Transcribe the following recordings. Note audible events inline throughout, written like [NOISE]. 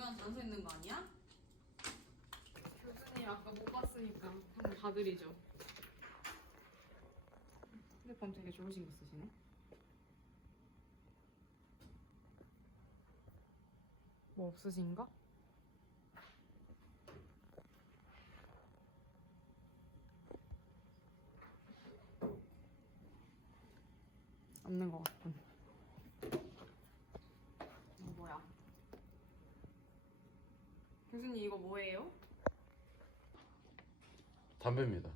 중요한 단서 있는 거 아니야? 교수님 아까 못 봤으니까 한번 봐드리죠. 휴대폰 되게 좋으신 거 쓰시네. 뭐 없으신가? 없는 것 같군. 이거 뭐야? 교수님 이거 뭐예요? 담배입니다.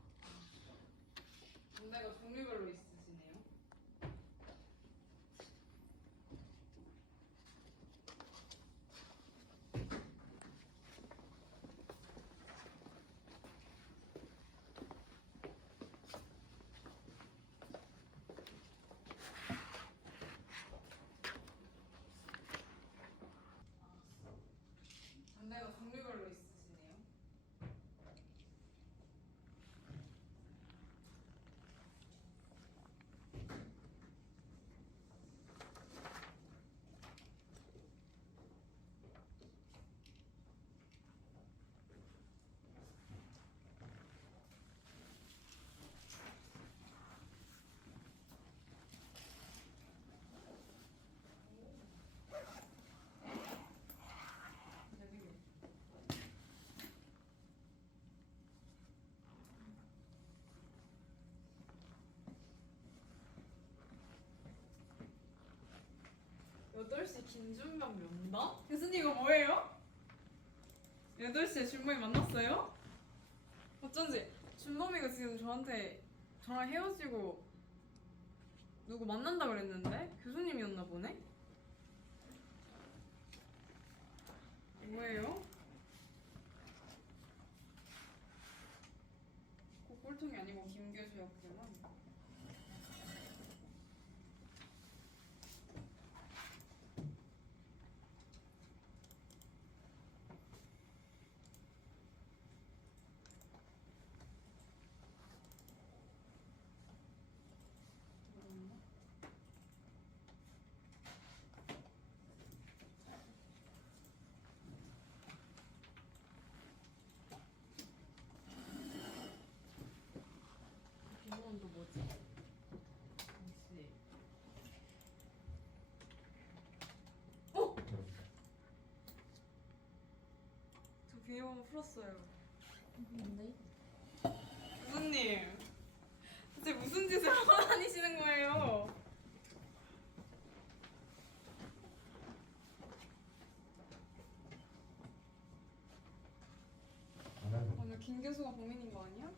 8시 김준명 명나? 교수님 이거 뭐예요? 8시에 준범이 만났어요? 어쩐지 준범이가 지금 저한테 저랑 헤어지고 누구 만난다 그랬는데 교수님이었나 보네? 뭐예요? 뭐지? 혹시 어? 저 비밀번호 풀었어요 뭔데? 교수님 대체 무슨 짓을 하고 다니시는 거예요? 오늘 김 교수가 범인인 거 아니야?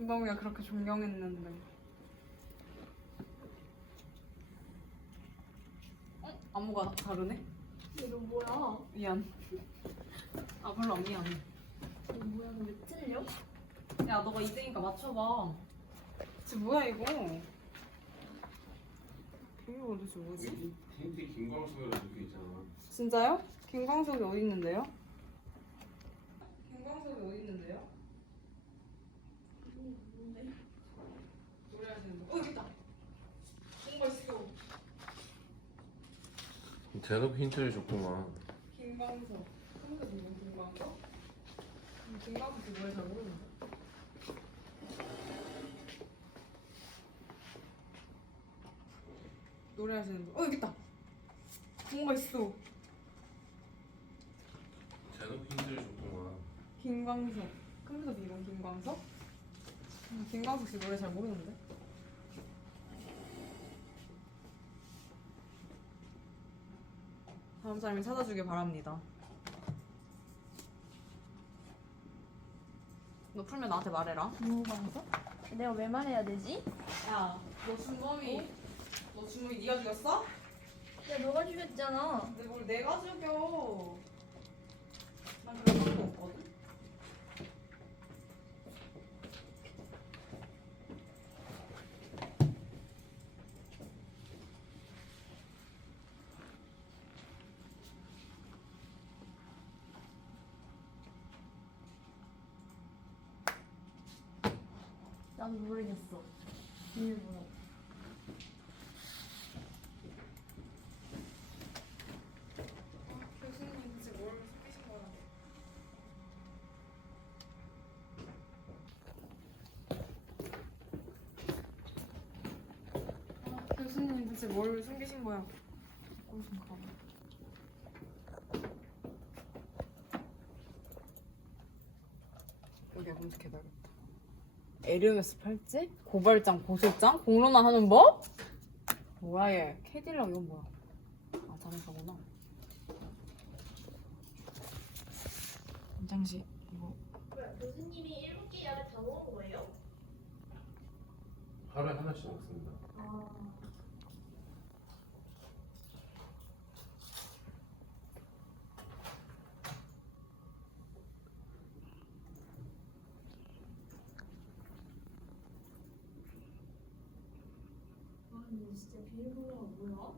준범이가 그렇게 존경했는데 어? 안무가 다르네? 이거 뭐야? 미안 아 별로 안 미안해 이거 뭐야? 근데 틀려? 야 너가 2등이니까 맞춰봐 대체 뭐야 이거 이거 도대체 뭐지? 힌트 김광수라는 게 있잖아. 진짜요? 김광석이 어디 있는데요? 김광석이 어디 있는데요? 뭔데? 노래하시는 거. 어 여기 있다. 뭔가 있어. 대놓고 힌트를 줬구만. 김광석. 한국에 있는 김광석? 음, 김광석이 노래 잘 모르는데. 노래하시는 분. 어 여기 있다. 뭔가 있어. 대놓고 힌트를 줬구만. 김광석. 컴퓨터 이름 김광석? 음, 김광석 씨 노래 잘 모르는데. 다음 사람이 찾아주길 바랍니다. 너 풀면 나한테 말해라. 무방석? 내가 왜 말해야 되지? 야, 너 준범이, 너 준범이 네가 죽였어? 야 너가 죽였잖아. 근데 뭘 내가 죽여? 나도 모르겠어. 비밀번호. 교수님인지 모르면 아, 속이신 거야? 아, 교수님인지 모르면 숨기신 거야. 웃음 가봐. 에르메스 팔찌? 고발장, 보술장? 공론화 하는 법? 뭐야 얘? 캐딜락 이건 뭐야? 아 자동차구나. 장식 이거 교수님이 일곱 개 약을 다 먹은 거예요? 하루에 하나씩 먹습니다. 아. 아 근데 진짜 비밀번호가 뭐야?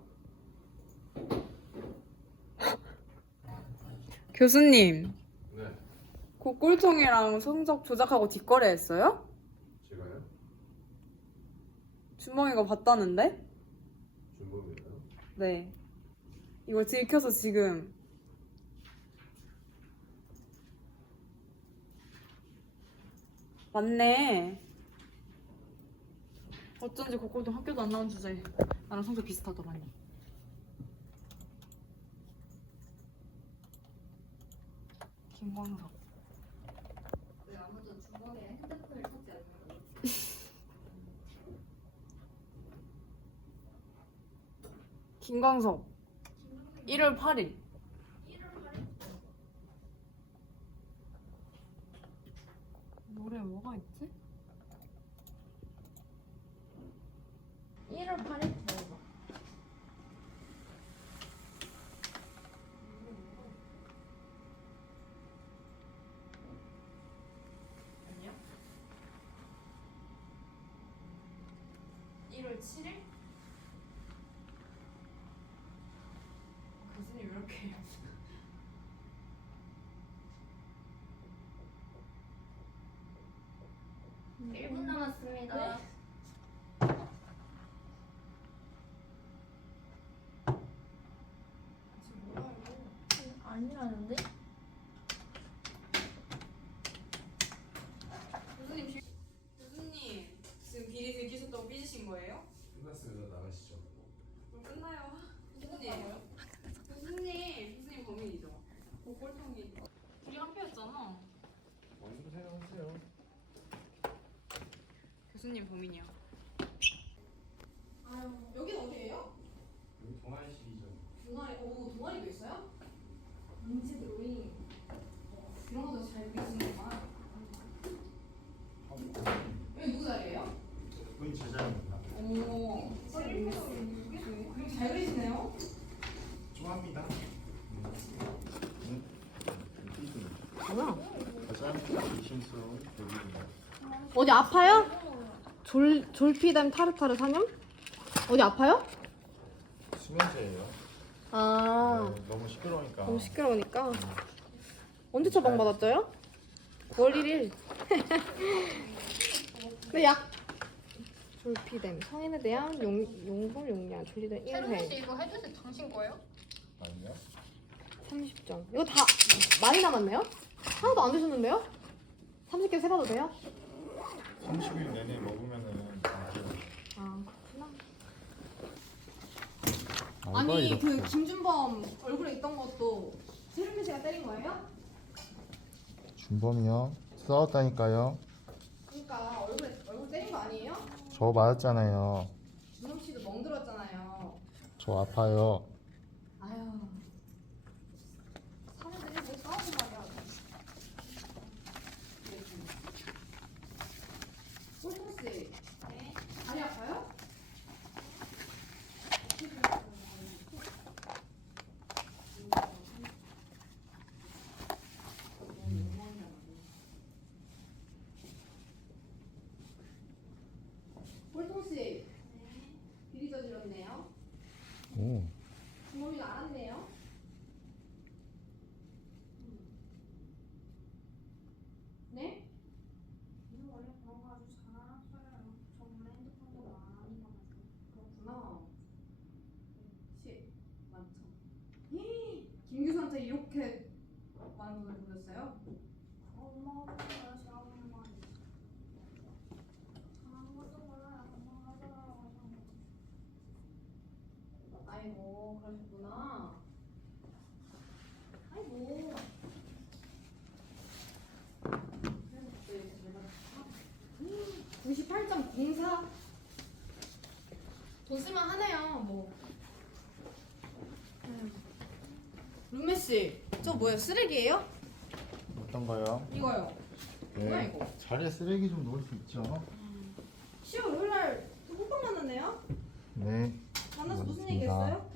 교수님 네, 그 꼴통이랑 성적 조작하고 뒷거래했어요? 제가요? 준범이가 봤다는데? 준범이에요. 네. 이거 들켜서 지금 맞네. 어쩐지 고꼴동 학교도 안 나온 주제에 나랑 성적 비슷하더라니. 김광석. 왜 아무도 주머니에 핸드폰을 찾지 않는? 김광석. 1월 8일. 1월 8일? 노래 뭐가 있지? 1월 8일? 먹어봐. 아니요. 1월 7일? 교수님 왜 이렇게? 음. 1분 [LAUGHS] 남았습니다. 지금 뭐야 이거? 아니라는데? 교수님 비... 교수님 지금 비리 들키셨다고 삐지신 거예요? 끝났습니다. 나가시죠. 그럼 끝나요. 교수님. 교수님. 교수님 범인이죠. 그 꼴통이. 둘이 한패였잖아. 먼저 생각하세요. 교수님 범인이야. 아유. 여긴 어디예요? 여기 동아리실이죠. 동아리, 오 동아리도 있어요? 민지 드로잉. 이런 것도 잘 그리시는구나. 여기 누구 자리예요? 본인 제자입니다. 오. 그렇게 잘 그리시네요. 좋아합니다. 뭐야? 가장. 어디 아파요? 졸 졸피뎀 타르타르 사념? 어디 아파요? 수면제예요. 아 네, 너무 시끄러우니까. 너무 시끄러우니까 언제 처방 받았죠요? 9월 1일. 네 약. 졸피뎀 성인에 대한 용 용불 용량 졸리뎀 1회 이거 해주실 당신 거예요? 아니요. 30점. 이거 다 많이 남았네요? 하나도 안 드셨는데요? 30개 세봐도 돼요? 30일 내내 먹으면은. 아 그렇구나. 아니 그 김준범 얼굴에 있던 것도 세림이 씨가 때린 거예요? 준범이요. 싸웠다니까요. 그러니까 얼굴에 얼굴 때린 거 아니에요? 저 맞았잖아요. 준범 씨도 멍들었잖아요. 저 아파요. 아유. 사람들이 뭐 싸우고 말이야. 꼴통 씨. 네. 다리 아파요? 꼴통 씨. 비리 저질렀네요. 오. 그러셨구나. 아이고. 98.04. 돈 쓸만 하네요, 뭐. 아유. 룸메 씨, 저 뭐예요? 쓰레기예요? 어떤 거요? 이거요. 뭐야 이거? 자리에 쓰레기 좀 놓을 수 있죠. 10월 5일 날 호빵 만났네요. 네. 만나서 무슨. 얘기했어요?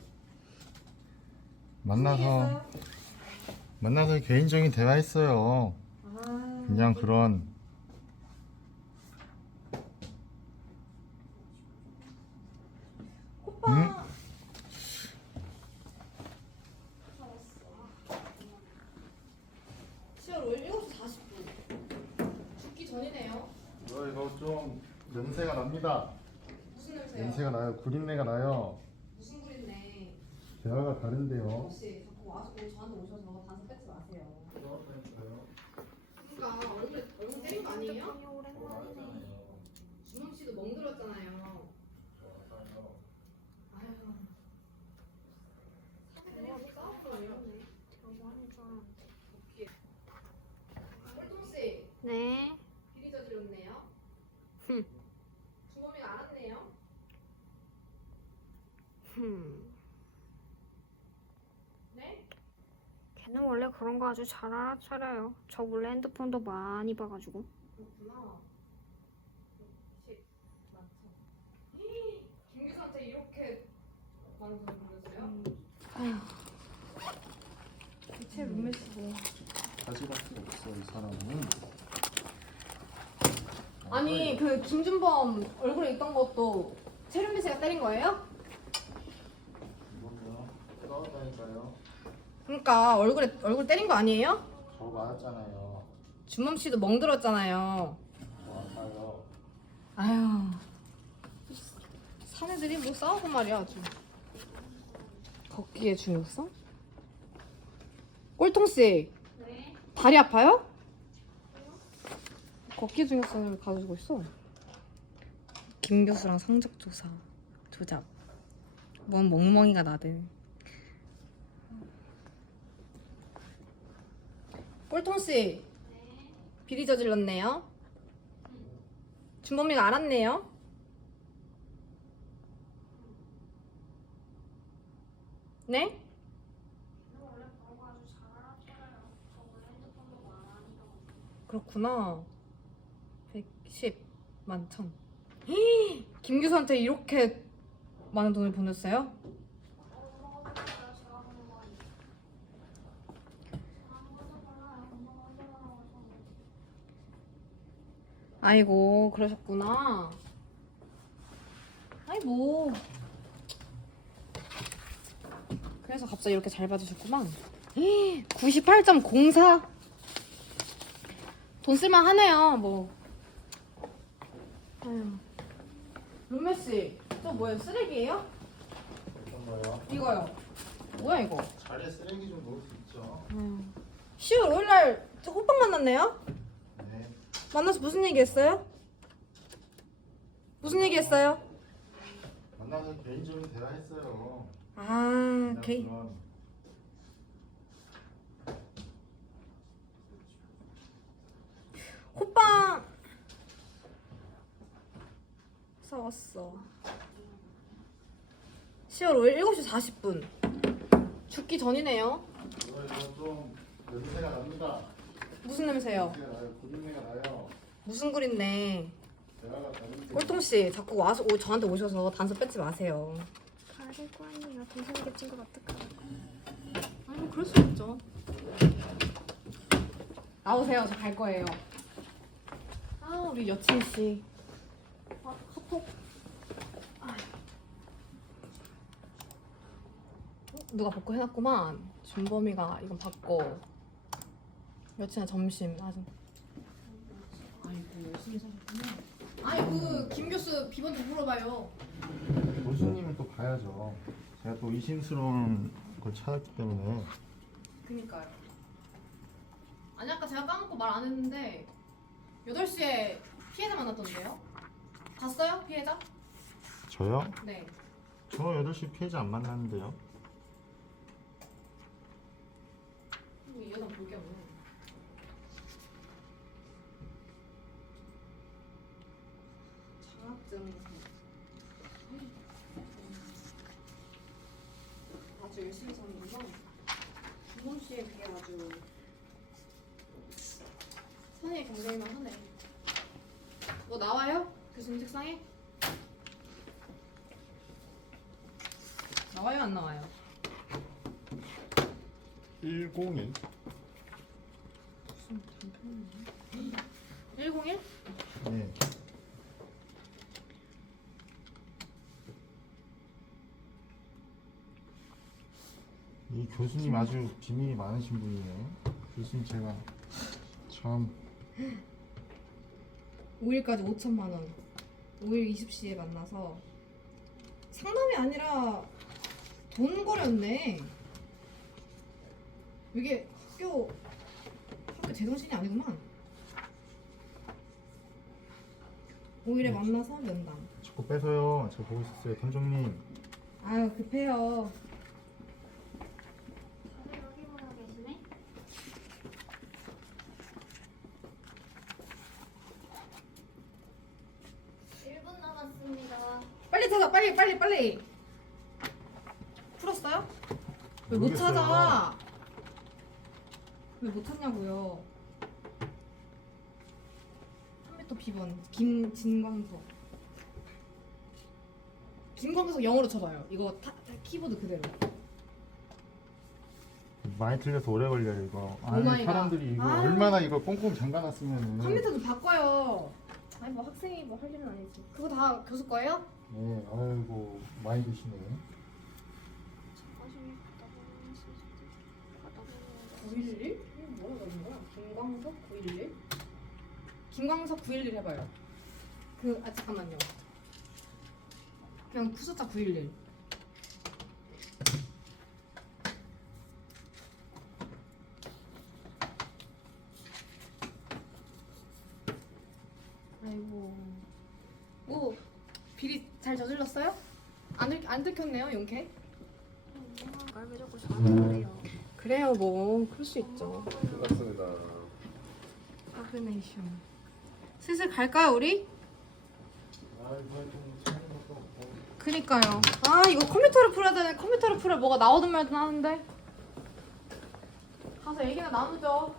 만나서 만나서 개인적인 대화했어요. 아, 그냥 그런 호빵. 응? 10월 5일 7시 40분. 죽기 전이네요. 이거 이거 좀 냄새가 납니다. 냄새요? 냄새가 나요. 구린내가 나요. 무슨 꿀인데? 대화가 다른데요. 혹시 자꾸 와서 저한테 오셔서 단서 뺏지 마세요. 그러니까 얼굴 얼굴 때린 거 아니에요? 주몽 씨도 멍들었잖아요. 아유. 사람들이 싸우고 이러네. 오케이. 꿀통 씨 네. 비리 저질렀네요. 흠. 주범이 알았네요. 흠. 네? 걔는 원래 그런 거 아주 잘 알아차려요. 저 원래 핸드폰도 많이 봐가지고. 그렇구나. 10 많죠. 히, 김규수한테 이렇게 많은 돈을 보냈어요? 대체 룸메 씨뭐 가지밖에 없어 이 사람은. 아니 그 김준범 얼굴에 있던 것도 최윤미 씨가 때린 거예요? 이거요. 싸웠다니까요. 그러니까 얼굴에 얼굴 때린 거 아니에요? 저 맞았잖아요. 준범 씨도 멍들었잖아요. 저 아파요. 아휴 사내들이 뭐 싸우고 말이야 아주. 걷기에 중요성? 꼴통 씨 네. 다리 아파요? 걷기 중요성을 가지고 있어. 김 교수랑 성적 조사 조작. 뭔 멍멍이가 나대. 꼴통 씨 비리 저질렀네요. 준범이가 알았네요. 네? 그렇구나. 110 만천. 김 교수한테 이렇게 많은 돈을 보냈어요? 엄마가 몰라요. 제가 보는 거 아니에요. 아무것도 몰라요. 엄마가 혼자 나와서. 아이고 그러셨구나. 아이 뭐. 그래서 갑자기 이렇게 잘 받으셨구만. 98.04. [GASPS] 돈 쓸만 하네요. 뭐. 아유. 룸메 씨, 저 뭐예요? 쓰레기예요? 거요? 이거요. 뭐야 이거? 자리에 쓰레기 좀 놓을 수 있죠. 10월 5일 날 저 호빵 만났네요. 네. 만나서 무슨 얘기했어요? 무슨 얘기했어요? 만나서 개인적인 대화했어요. 아, 그냥. 그런 호빵 싸웠어 10월 5일 7시 40분 죽기 전이네요 이거 이거 좀 냄새가 납니다. 무슨 냄새요? 나요. 무슨 대화가 다른데. 꼴통씨 자꾸 와서 오, 저한테 오셔서 단서 뺏지 마세요 거 아니에요. 동생이 겹친 거 어떡해. 아니 뭐 그럴 수 있죠 나오세요 저 갈 거예요 아 우리 여친 씨 아 카톡 아. 어, 누가 벗고 해놨구만 준범이가 이건 받고 며칠이나 점심 아주 아이고 열심히 사셨구나. 아니 그 김 교수 비번 좀 물어봐요. 교수님을 또 봐야죠. 제가 또 의심스러운 걸 찾았기 때문에 그니까요. 아니 아까 제가 까먹고 말 안 했는데 8시에 피해자 만났던데요? 봤어요? 피해자? 저요? 네. 저 8시 피해자 안 만났는데요. 이 여자 볼게 없네. 장학증 아주 열심히 사는구나. 준범 씨에 비해 아주 선의 경쟁만 하네. 뭐 나와요? 교수님 책상에? 나와요 안 나와요? 101 101? 네. 교수님 아주 비밀이 많으신 분이에요. 교수님 제가 참 5일까지 5천만 원. 5일 20시에 만나서 상담이 아니라 돈 거렸네. 이게 학교 학교 제정신이 아니구만. 5일에 만나서 면담. 자꾸 빼서요. 제가 보고 있었어요. 탐정님. 아유 급해요. 다들 여기 모여 계시네? 일 분 남았습니다. 빨리 찾아 빨리 빨리 빨리. 풀었어요? 왜 못 모르겠어요. 찾아? 왜 못 찾냐고요? 3m B번 김진광석. 김광석 영어로 쳐봐요. 이거 타, 타- 키보드 그대로. 많이 틀려서 오래 걸려요 이거. 아니 오마이갓. 사람들이 이거 아유. 얼마나 이거 꽁꽁 잠가놨으면은. 컴퓨터 좀 바꿔요. 아니 뭐 학생이 뭐 할 일은 아니지. 그거 다 교수 거예요? 네, 아이고 많이 드시네. 나중에 가다 보면 진짜 가다 보면 911? 이거 뭐라 그러는 거야? 김광석 911? 김광석 911 해봐요. 그, 아, 잠깐만요. 그냥 푸숫자 911. 아이고. 오, 비리 잘 저질렀어요? 안, 들켰네요, 용케? 엄마가 왜 자꾸 저한테 그래요? 그래요, 뭐. 그럴 수 있죠. 끝났습니다. 아그네이션. 슬슬 갈까요, 우리? 그니까요. 아 이거 컴퓨터를 풀어야 되네. 컴퓨터를 풀어 뭐가 나오든 말든 하는데. 가서 얘기나 나누죠.